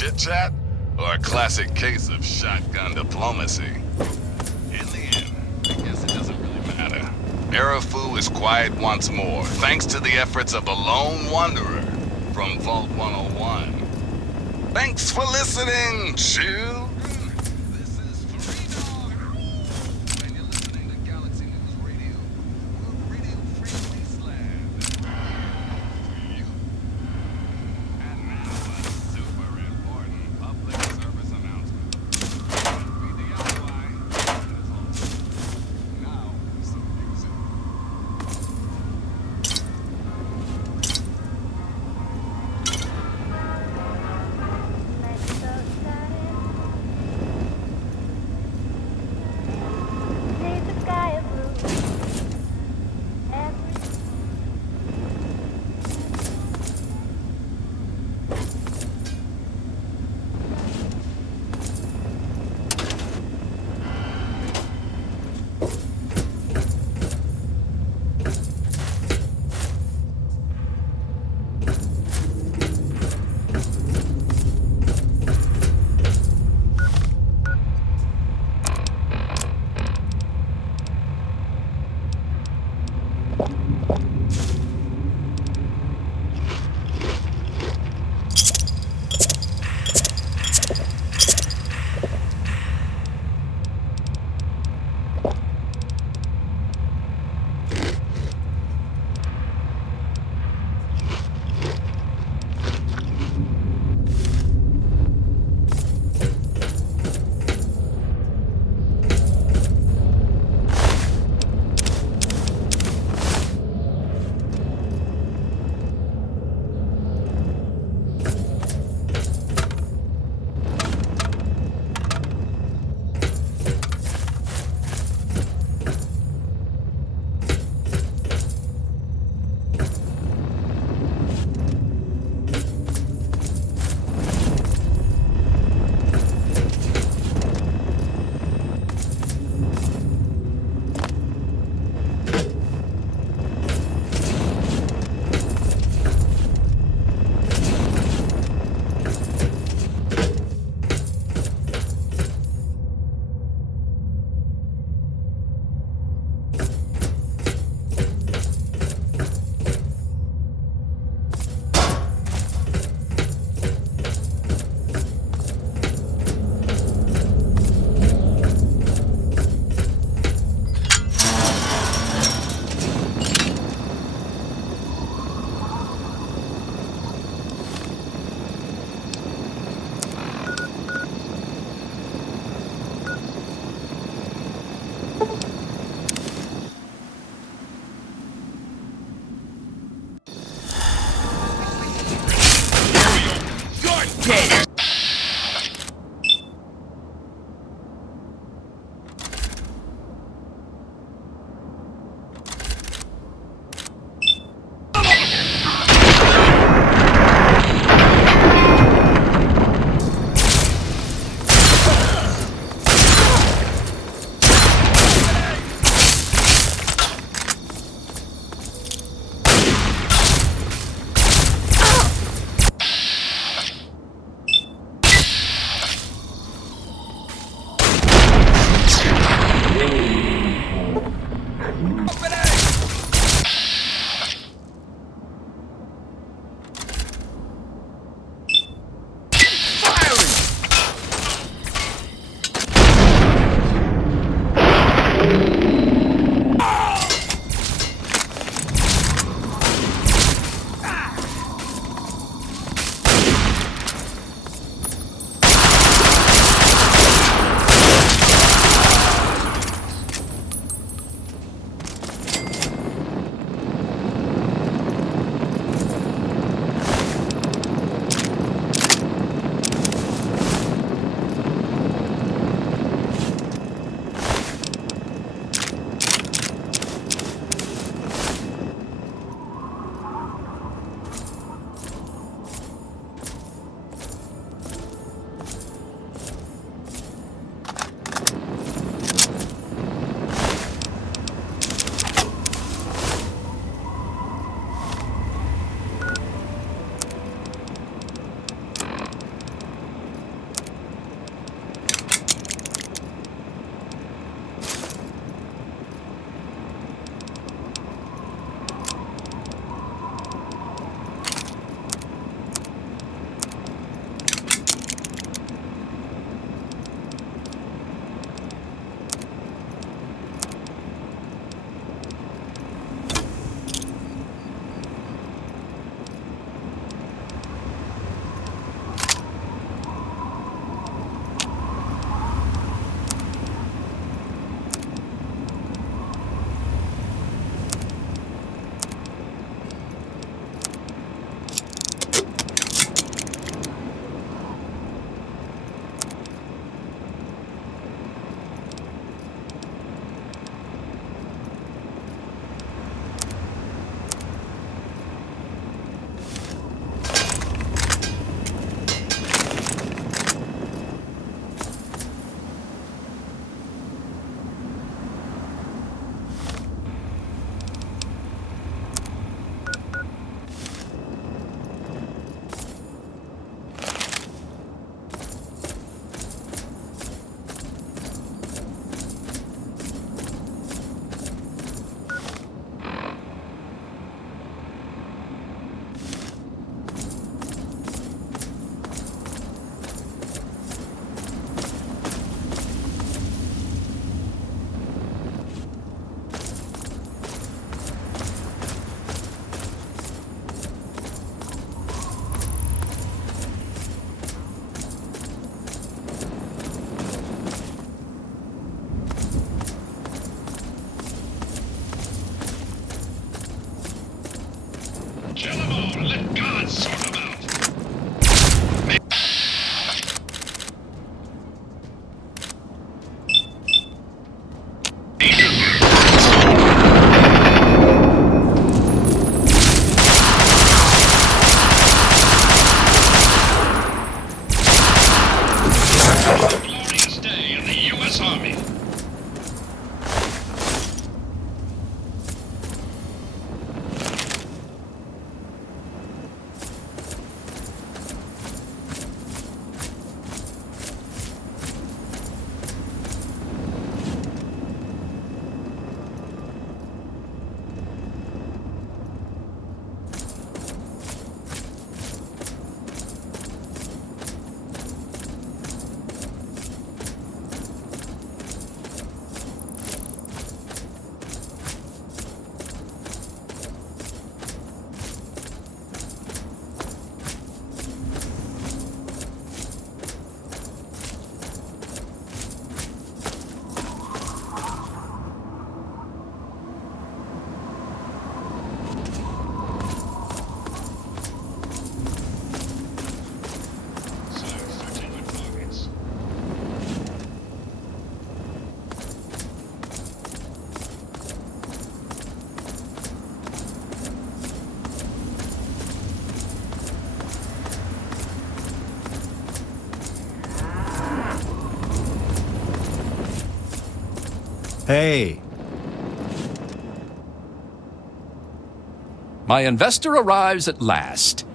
chit-chat, or a classic case of shotgun diplomacy? In the end, I guess it doesn't really matter. Arafu is quiet once more, thanks to the efforts of a lone wanderer from Vault 101. Thanks for listening, children. This is Freedom. And you're listening to Galaxy News Radio. We're Radio Free Wasteland. For you. And now a super important public service announcement. Read the outline. That's all. Now, some music. Let's go Hey. My investor arrives at last.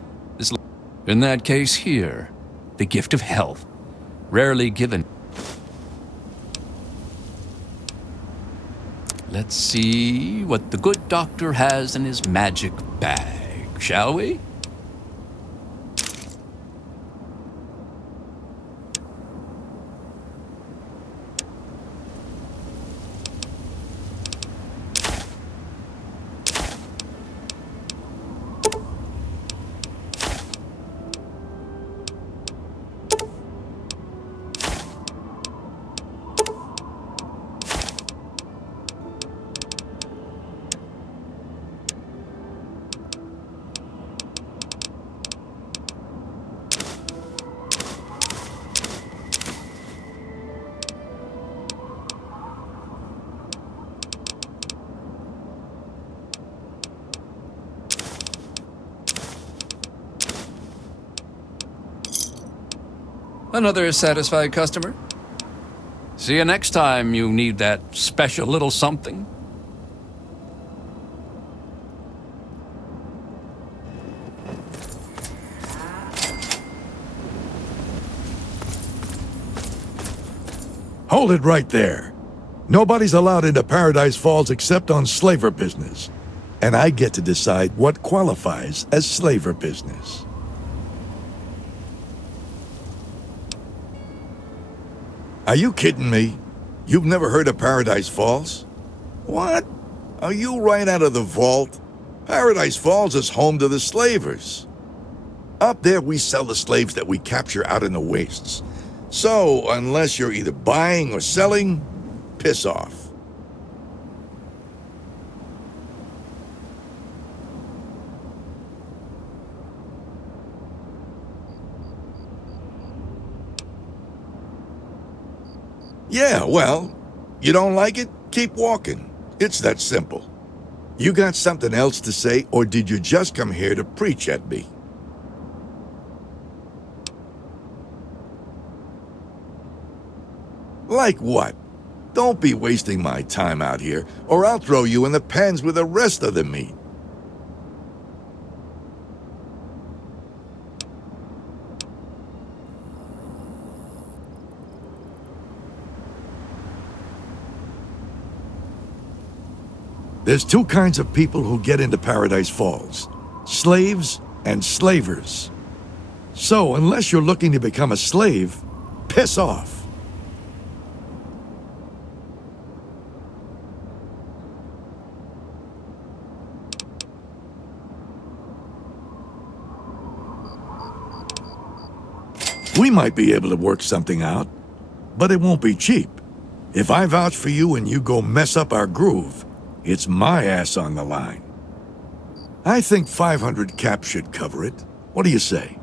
In that case here, the gift of health, rarely given. Let's see what the good doctor has in his magic bag, shall we? Another satisfied customer? See you next time you need that special little something. Hold it right there. Nobody's allowed into Paradise Falls except on slaver business. And I get to decide what qualifies as slaver business. Are you kidding me? You've never heard of Paradise Falls? What? Are you right out of the vault? Paradise Falls is home to the slavers. Up there we sell the slaves that we capture out in the wastes. So, unless you're either buying or selling, piss off. Yeah, well, you don't like it? Keep walking. It's that simple. You got something else to say, or did you just come here to preach at me? Like what? Don't be wasting my time out here, or I'll throw you in the pens with the rest of the meat. There's two kinds of people who get into Paradise Falls: slaves and slavers. So, unless you're looking to become a slave, piss off. We might be able to work something out, but it won't be cheap. If I vouch for you and you go mess up our groove, it's my ass on the line. I think 500 caps should cover it. What do you say?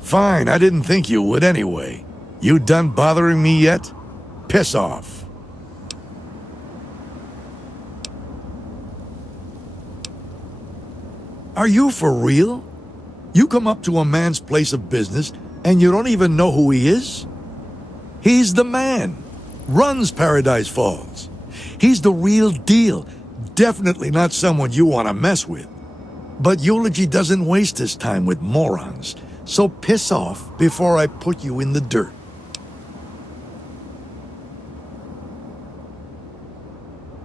Fine, I didn't think you would anyway. You done bothering me yet? Piss off. Are you for real? You come up to a man's place of business and you don't even know who he is? He's the man. Runs Paradise Falls. He's the real deal. Definitely not someone you want to mess with. But Eulogy doesn't waste his time with morons, so piss off before I put you in the dirt.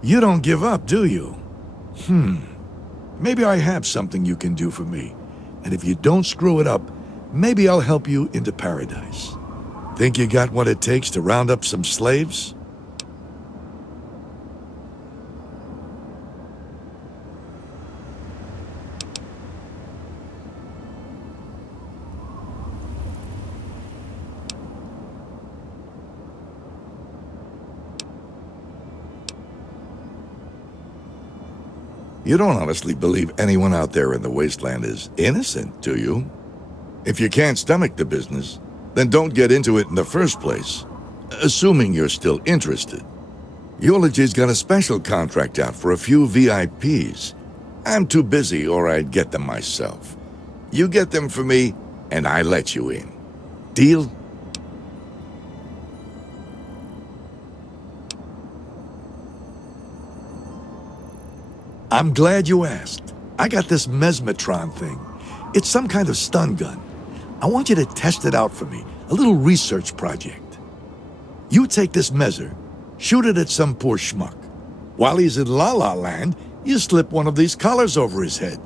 You don't give up, do you? Maybe I have something you can do for me. And if you don't screw it up, maybe I'll help you into paradise. Think you got what it takes to round up some slaves? You don't honestly believe anyone out there in the wasteland is innocent, do you? If you can't stomach the business, then don't get into it in the first place, assuming you're still interested. Eulogy's got a special contract out for a few VIPs. I'm too busy or I'd get them myself. You get them for me, and I let you in. Deal? I'm glad you asked. I got this Mesmetron thing. It's some kind of stun gun. I want you to test it out for me. A little research project. You take this Messer, shoot it at some poor schmuck. While he's in La La Land, you slip one of these collars over his head.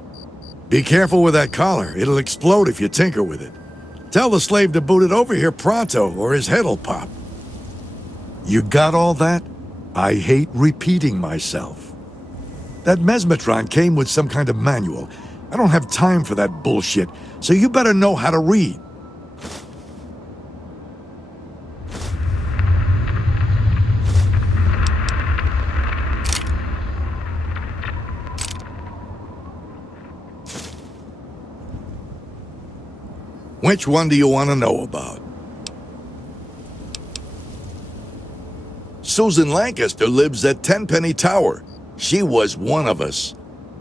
Be careful with that collar. It'll explode if you tinker with it. Tell the slave to boot it over here pronto, or his head'll pop. You got all that? I hate repeating myself. That Mesmetron came with some kind of manual. I don't have time for that bullshit, so you better know how to read. Which one do you want to know about? Susan Lancaster lives at Tenpenny Tower. She was one of us.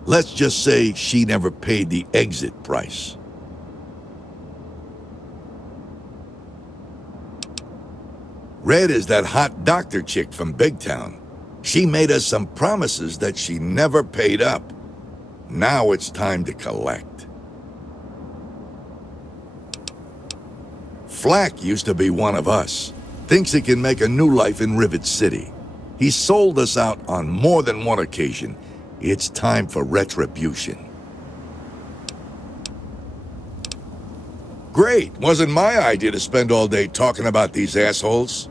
Let's just say she never paid the exit price. Red is that hot doctor chick from Big Town. She made us some promises that she never paid up. Now it's time to collect. Flack used to be one of us. Thinks he can make a new life in Rivet City. He sold us out on more than one occasion. It's time for retribution. Great. Wasn't my idea to spend all day talking about these assholes.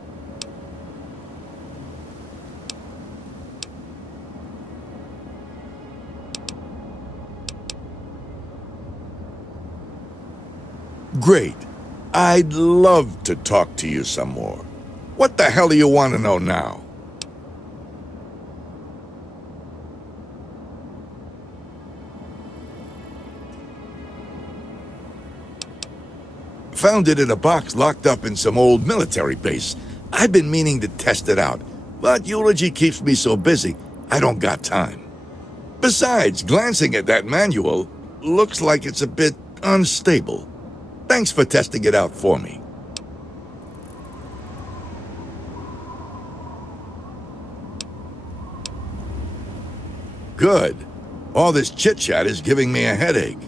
Great. I'd love to talk to you some more. What the hell do you want to know now? Found it in a box locked up in some old military base. I've been meaning to test it out, but Eulogy keeps me so busy, I don't got time. Besides, glancing at that manual, looks like it's a bit unstable. Thanks for testing it out for me. Good. All this chit-chat is giving me a headache.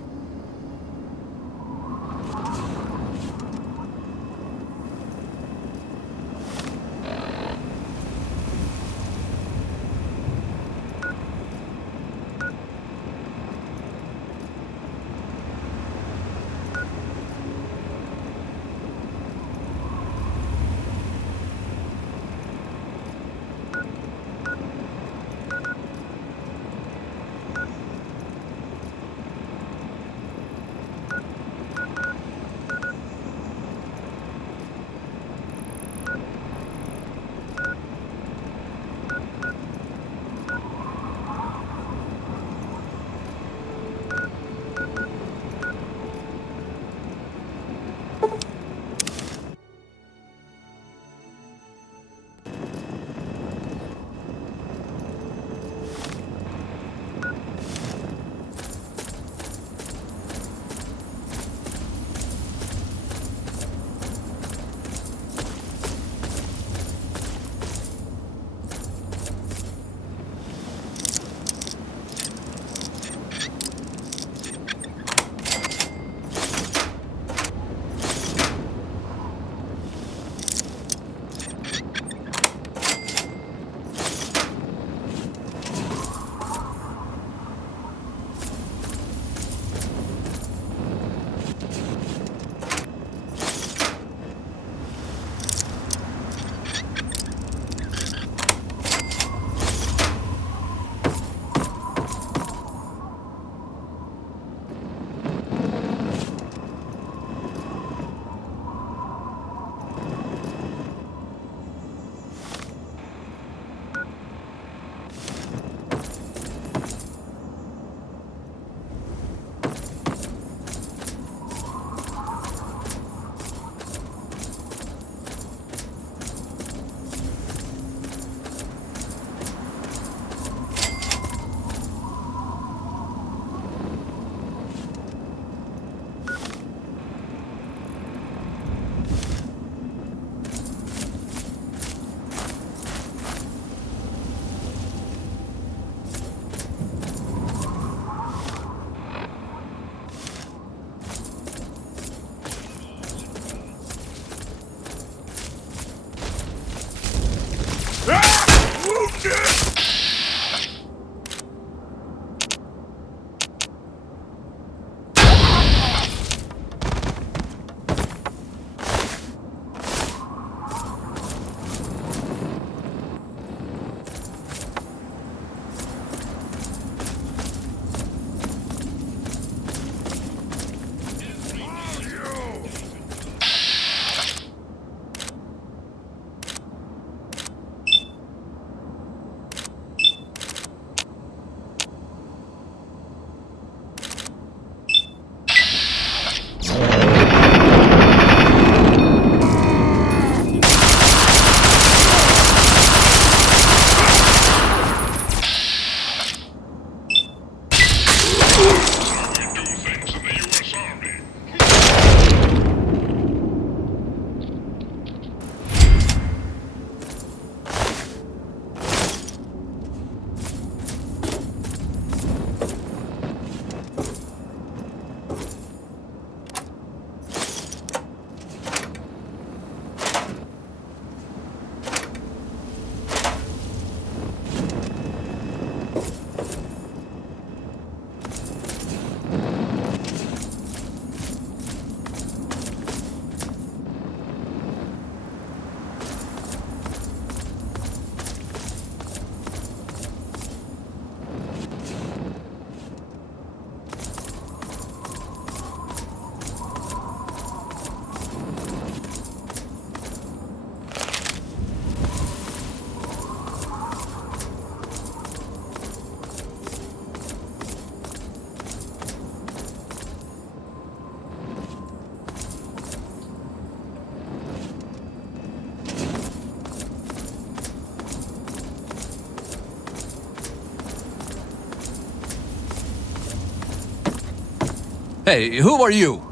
Hey, who are you?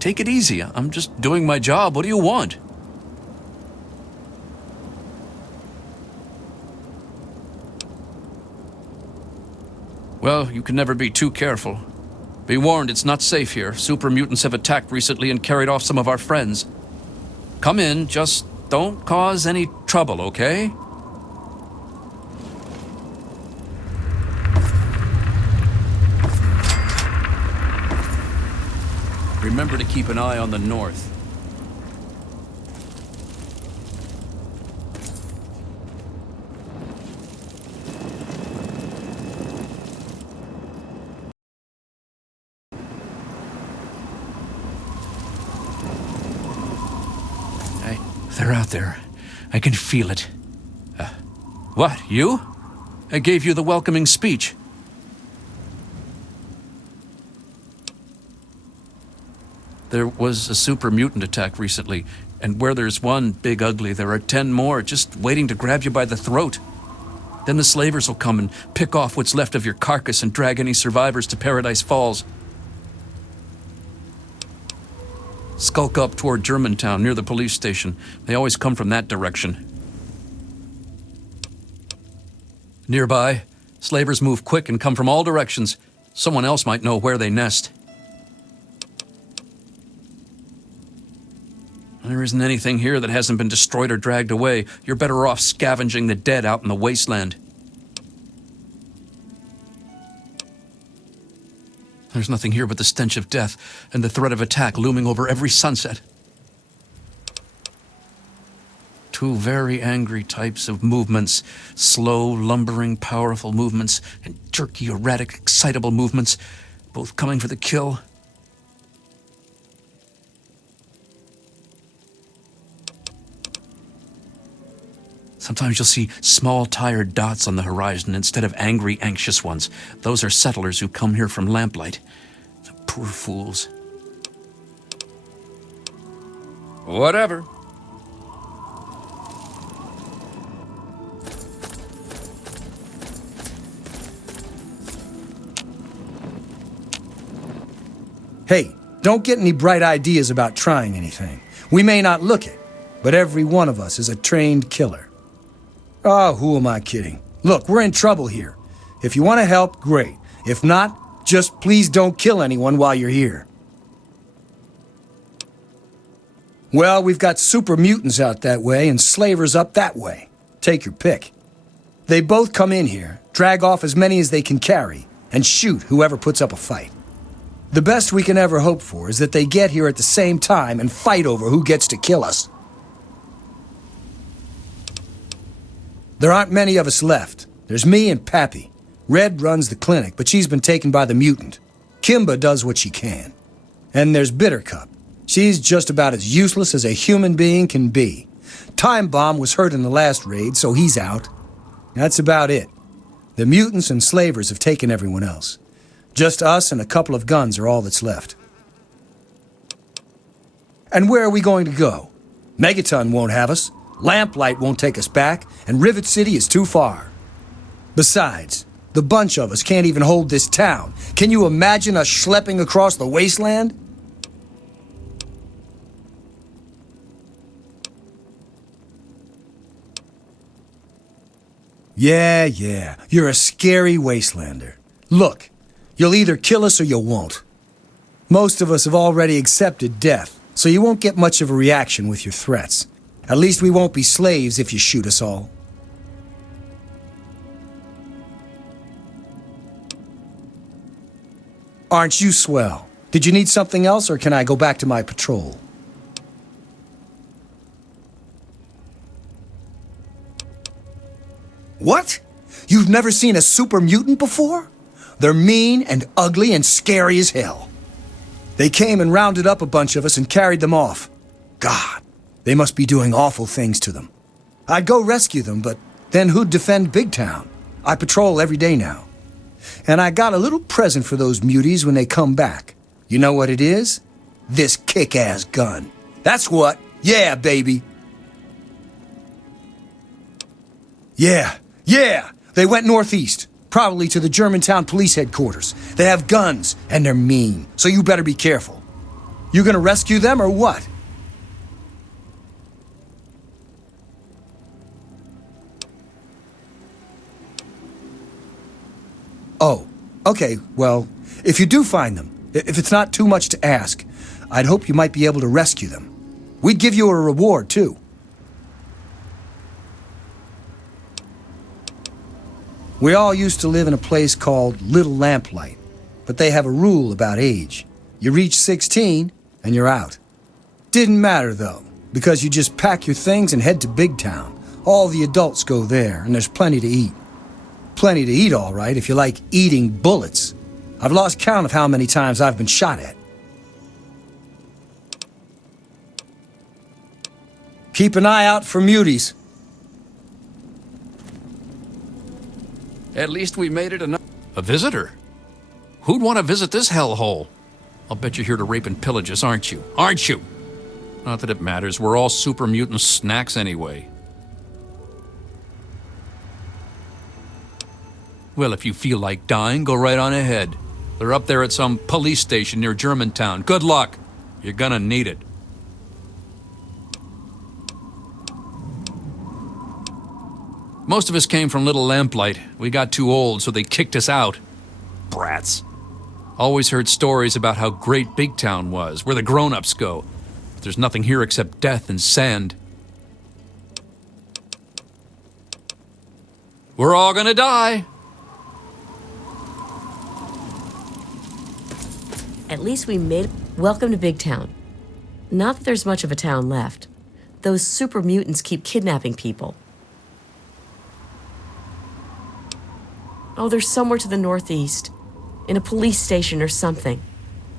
Take it easy. I'm just doing my job. What do you want? Well, you can never be too careful. Be warned, it's not safe here. Super mutants have attacked recently and carried off some of our friends. Come in, just don't cause any trouble, okay? Remember to keep an eye on the north. They're out there. I can feel it. What, you? I gave you the welcoming speech. There was a super mutant attack recently, and where there's one big ugly, there are 10 more just waiting to grab you by the throat. Then the slavers will come and pick off what's left of your carcass and drag any survivors to Paradise Falls. Skulk up toward Germantown, near the police station. They always come from that direction. Nearby, slavers move quick and come from all directions. Someone else might know where they nest. There isn't anything here that hasn't been destroyed or dragged away. You're better off scavenging the dead out in the wasteland. There's nothing here but the stench of death and the threat of attack looming over every sunset. Two very angry types of movements. Slow, lumbering, powerful movements, and jerky, erratic, excitable movements, both coming for the kill. Sometimes you'll see small, tired dots on the horizon instead of angry, anxious ones. Those are settlers who come here from lamplight. The poor fools. Whatever. Hey, don't get any bright ideas about trying anything. We may not look it, but every one of us is a trained killer. Oh, who am I kidding? Look, we're in trouble here. If you want to help, great. If not, just please don't kill anyone while you're here. Well, we've got super mutants out that way and slavers up that way. Take your pick. They both come in here, drag off as many as they can carry, and shoot whoever puts up a fight. The best we can ever hope for is that they get here at the same time and fight over who gets to kill us. There aren't many of us left. There's me and Pappy. Red runs the clinic, but she's been taken by the mutant. Kimba does what she can. And there's Bittercup. She's just about as useless as a human being can be. Time Bomb was hurt in the last raid, so he's out. That's about it. The mutants and slavers have taken everyone else. Just us and a couple of guns are all that's left. And where are we going to go? Megaton won't have us. Lamplight won't take us back, and Rivet City is too far. Besides, the bunch of us can't even hold this town. Can you imagine us schlepping across the wasteland? Yeah, you're a scary wastelander. Look, you'll either kill us or you won't. Most of us have already accepted death, so you won't get much of a reaction with your threats. At least we won't be slaves if you shoot us all. Aren't you swell? Did you need something else, or can I go back to my patrol? What? You've never seen a super mutant before? They're mean and ugly and scary as hell. They came and rounded up a bunch of us and carried them off. God. They must be doing awful things to them. I'd go rescue them, but then who'd defend Big Town? I patrol every day now. And I got a little present for those muties when they come back. You know what it is? This kick-ass gun. That's what. Yeah, baby. Yeah. They went northeast, probably to the Germantown police headquarters. They have guns, and they're mean, so you better be careful. You gonna rescue them or what? Oh, okay, well, if you do find them, if it's not too much to ask, I'd hope you might be able to rescue them. We'd give you a reward, too. We all used to live in a place called Little Lamplight, but they have a rule about age. You reach 16, and you're out. Didn't matter, though, because you just pack your things and head to Big Town. All the adults go there, and there's plenty to eat. Plenty to eat, all right, if you like eating bullets. I've lost count of how many times I've been shot at. Keep an eye out for muties. At least we made it enough. A visitor? Who'd want to visit this hellhole? I'll bet you're here to rape and pillage us, aren't you? Aren't you? Not that it matters. We're all super mutant snacks anyway. Well, if you feel like dying, go right on ahead. They're up there at some police station near Germantown. Good luck. You're gonna need it. Most of us came from Little Lamplight. We got too old, so they kicked us out. Brats. Always heard stories about how great Big Town was, where the grown-ups go. But there's nothing here except death and sand. We're all gonna die. At least we made it. Welcome to Big Town. Not that there's much of a town left. Those super mutants keep kidnapping people. Oh, they're somewhere to the northeast. In a police station or something.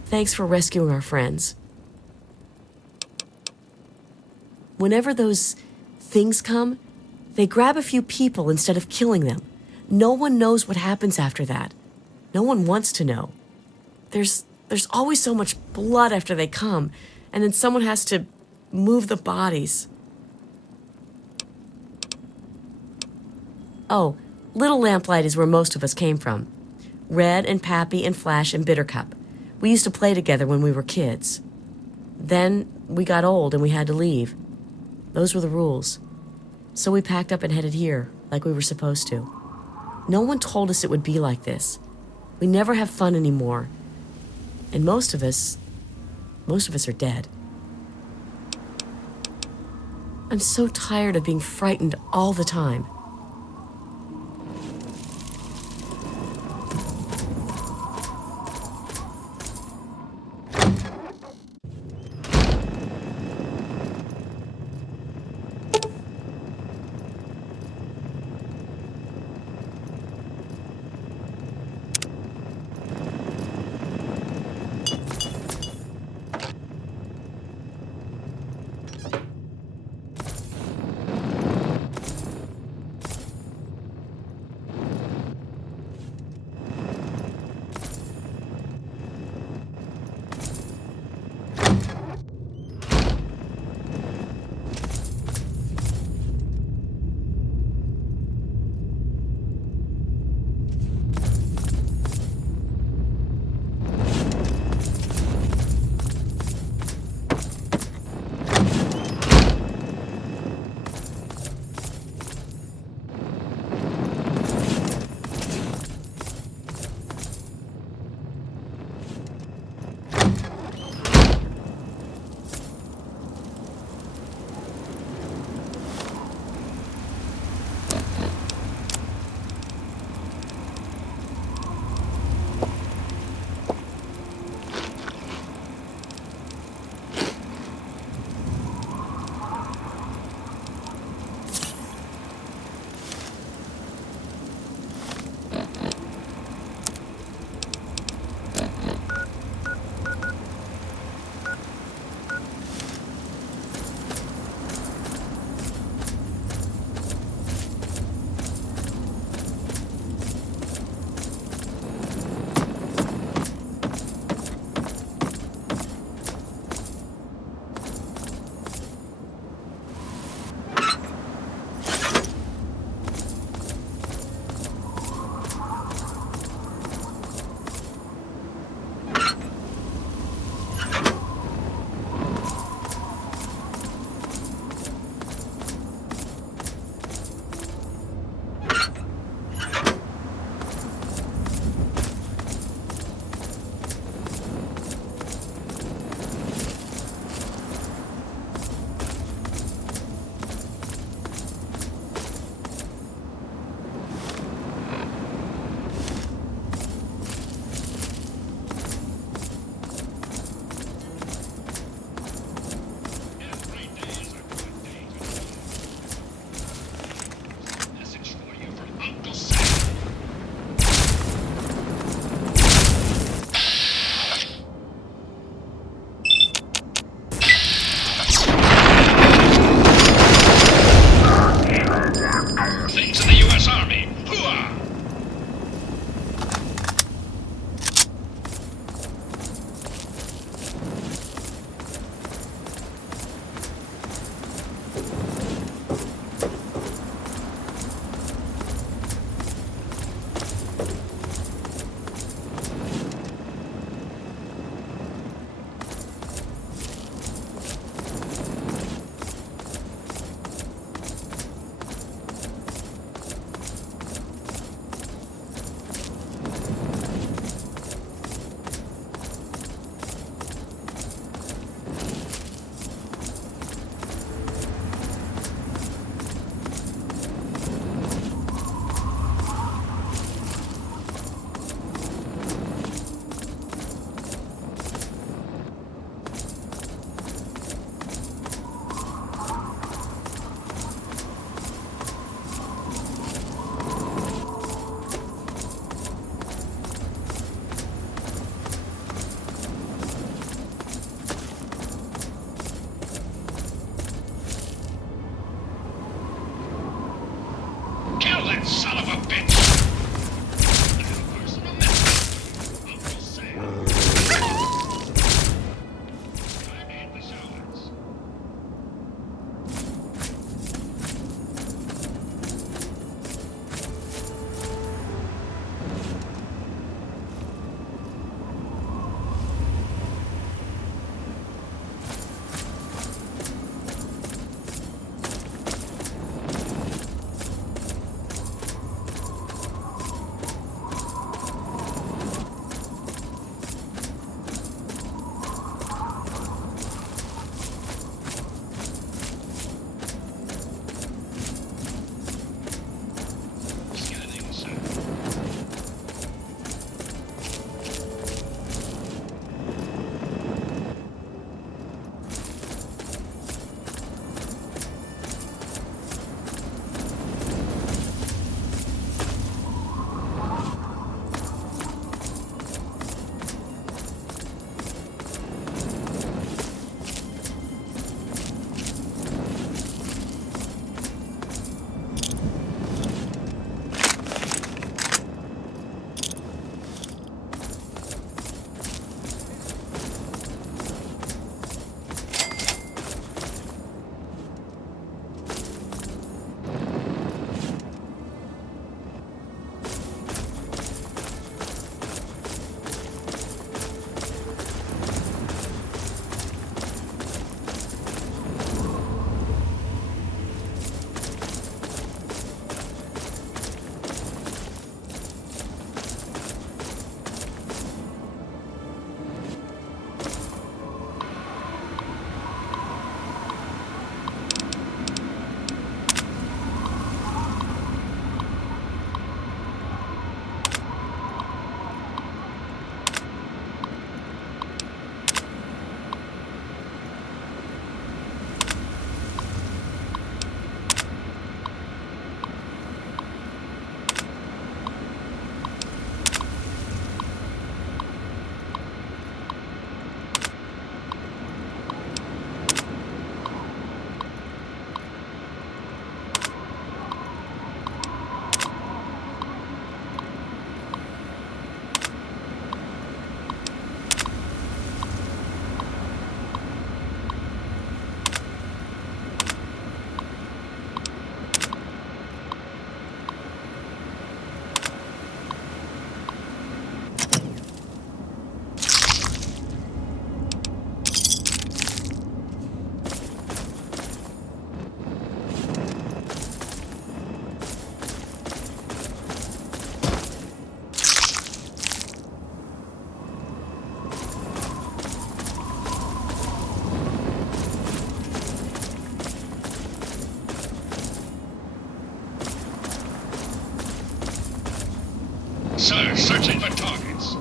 Thanks for rescuing our friends. Whenever those things come, they grab a few people instead of killing them. No one knows what happens after that. No one wants to know. There's always so much blood after they come, and then someone has to move the bodies. Oh, Little Lamplight is where most of us came from. Red and Pappy and Flash and Bittercup. We used to play together when we were kids. Then we got old and we had to leave. Those were the rules. So we packed up and headed here, like we were supposed to. No one told us it would be like this. We never have fun anymore. And most of us are dead. I'm so tired of being frightened all the time. Searching for targets.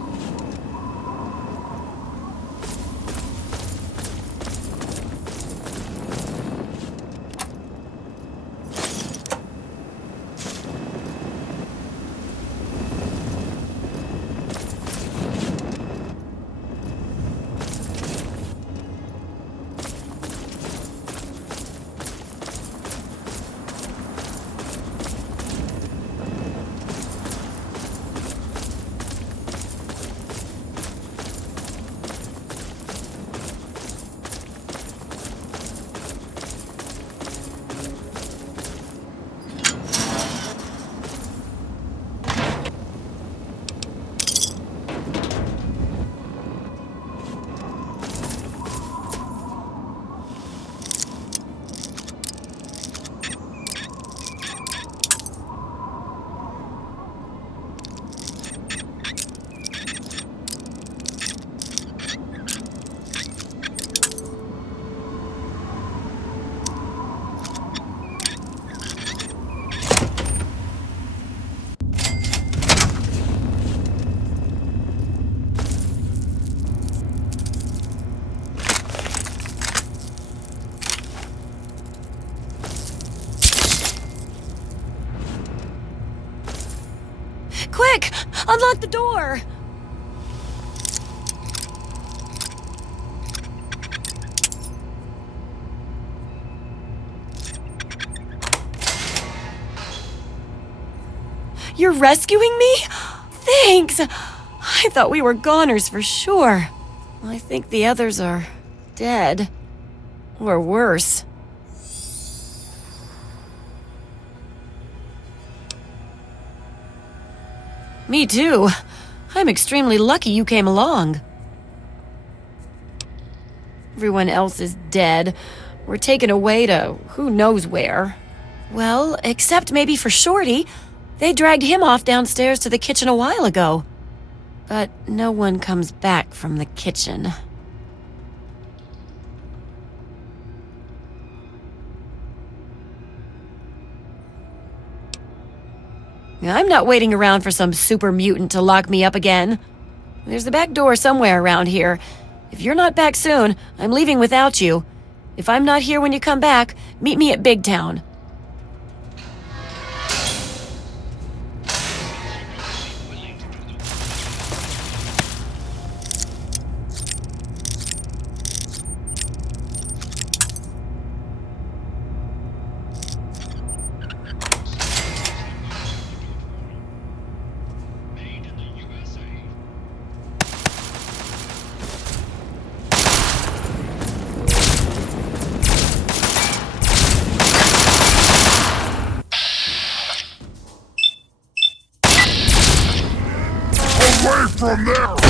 Quick! Unlock the door! You're rescuing me? Thanks! I thought we were goners for sure. I think the others are dead. Or worse. Me too. I'm extremely lucky you came along. Everyone else is dead. We're taken away to who knows where. Well, except maybe for Shorty. They dragged him off downstairs to the kitchen a while ago. But no one comes back from the kitchen. I'm not waiting around for some super mutant to lock me up again. There's the back door somewhere around here. If you're not back soon, I'm leaving without you. If I'm not here when you come back, meet me at Big Town. Away from there!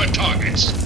for targets.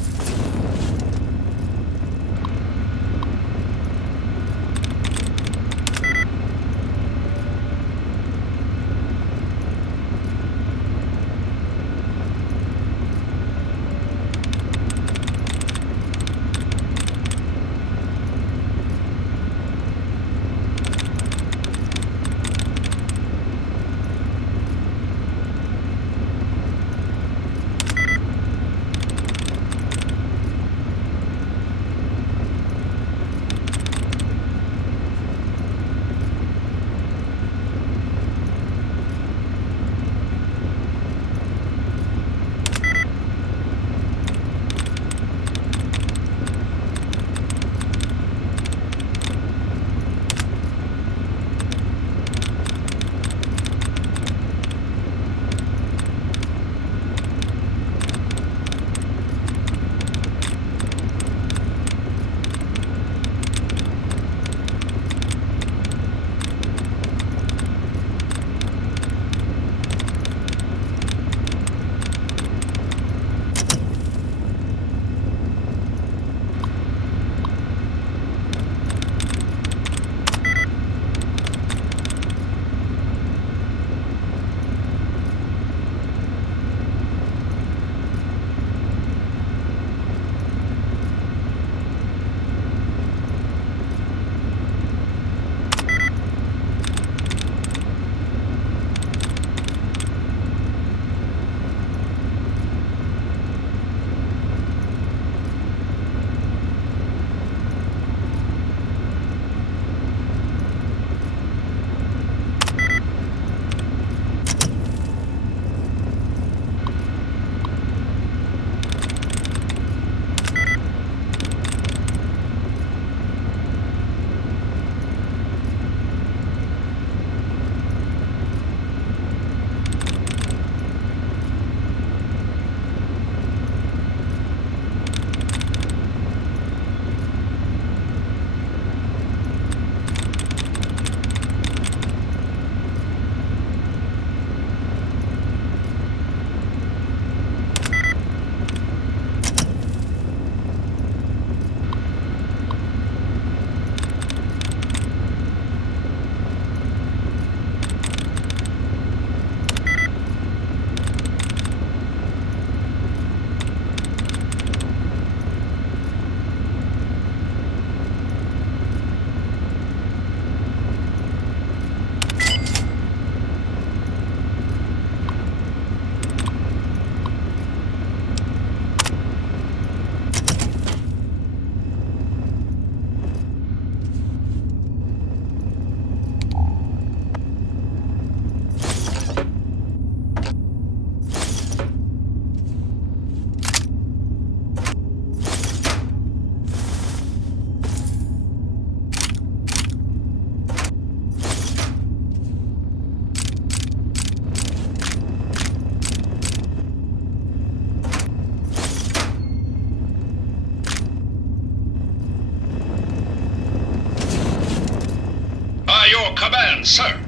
Your command, sir.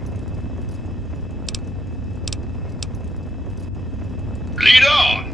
Lead on.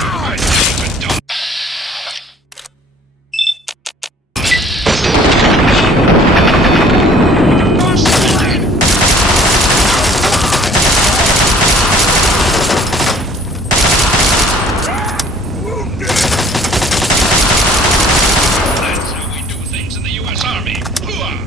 I even don't. That's how we do things in the U.S. Army. Hooah!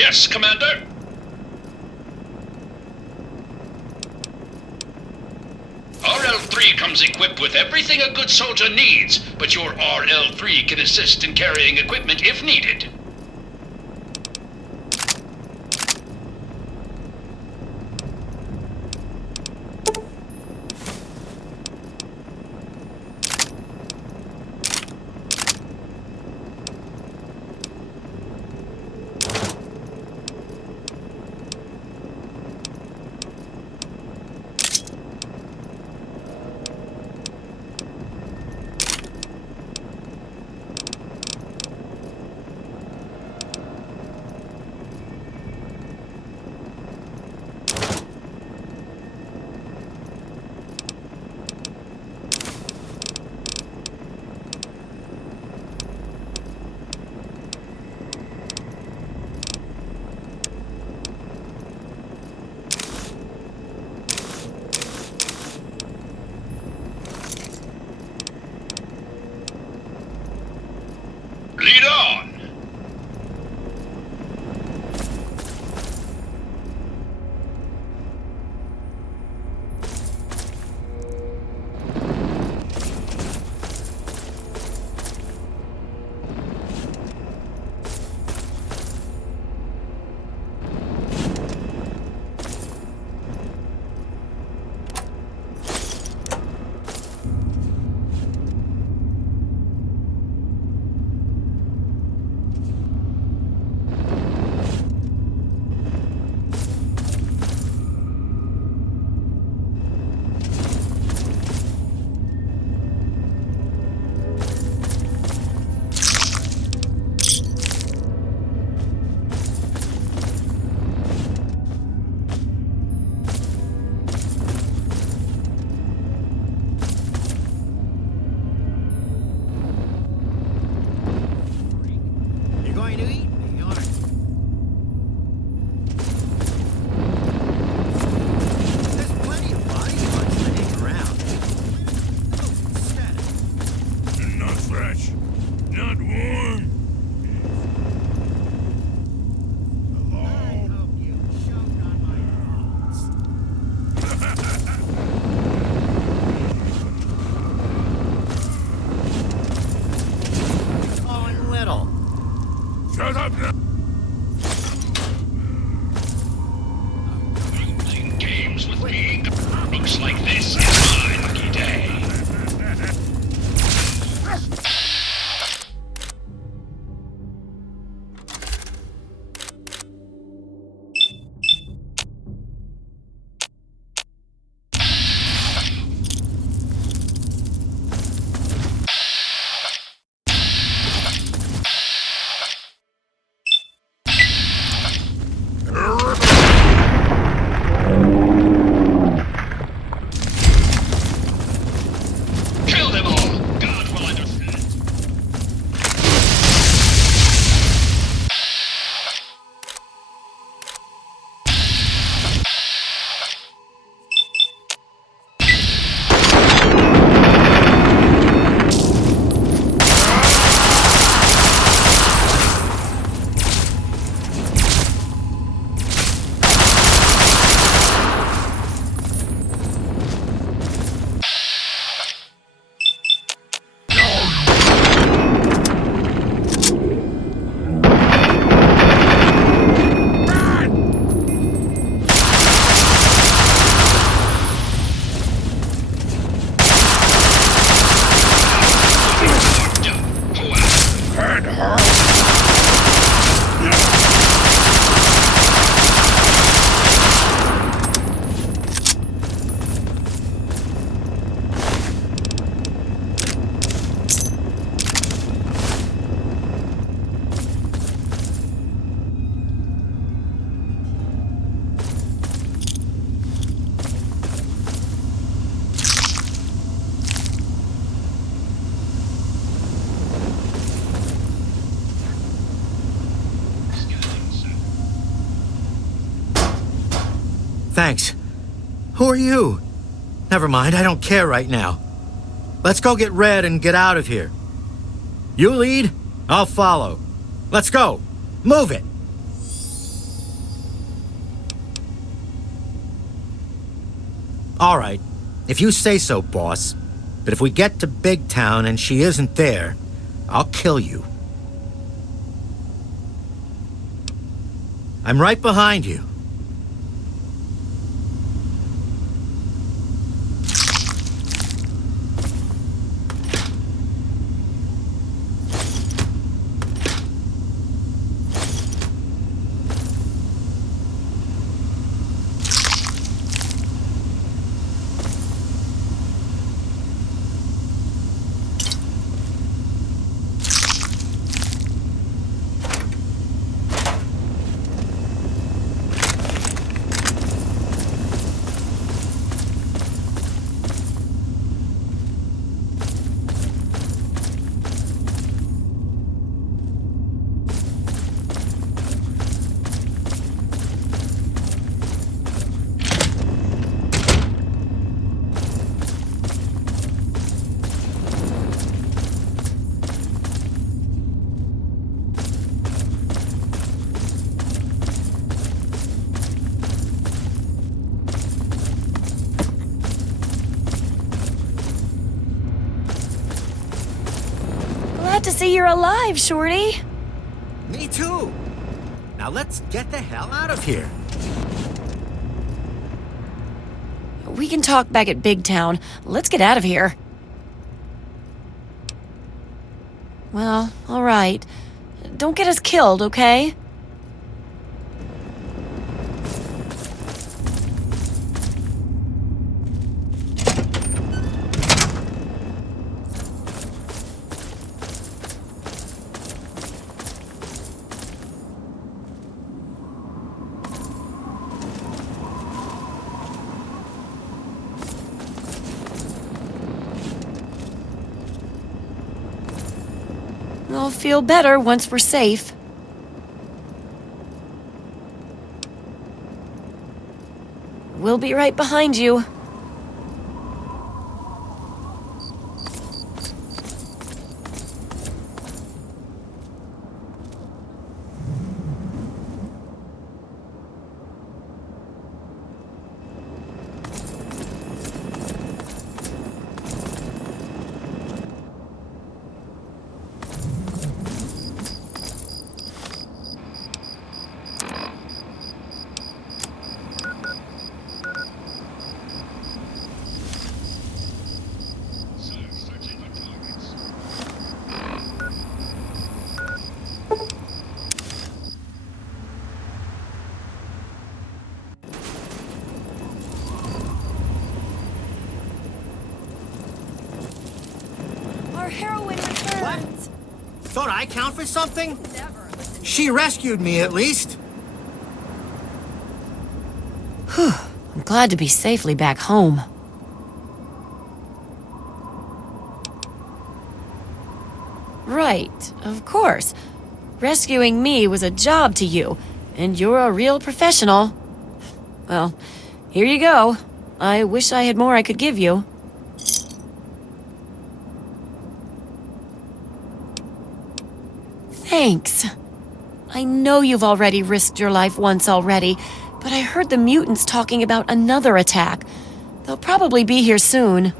Yes, Commander. RL-3 comes equipped with everything a good soldier needs, but your RL-3 can assist in carrying equipment if needed. Lead on! You're going to eat me, aren't you? There's plenty of body parts laying around. Not fresh. Not warm. I hope you choked on my balls. Calling little. Shut up now. Playing games with me? Looks like this is my lucky day. Kill them all! God will understand. Thanks. Who are you? Never mind, I don't care right now. Let's go get Red and get out of here. You lead, I'll follow. Let's go. Move it. All right, if you say so, boss. But if we get to Big Town and she isn't there, I'll kill you. I'm right behind you. Glad to see you're alive, Shorty. Me too. Now let's get the hell out of here. We can talk back at Big Town. Let's get out of here. Well, all right. Don't get us killed, okay? I'll feel better once we're safe. We'll be right behind you. Heroine returns. Thought I count for something? She rescued me, at least. I'm glad to be safely back home. Right, of course. Rescuing me was a job to you, and you're a real professional. Well, here you go. I wish I had more I could give you. Thanks. I know you've already risked your life once already, but I heard the mutants talking about another attack. They'll probably be here soon.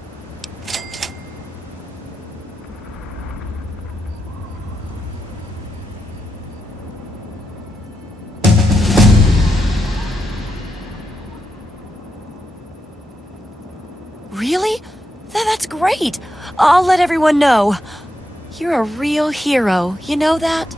Really? That's great. I'll let everyone know. You're a real hero, you know that?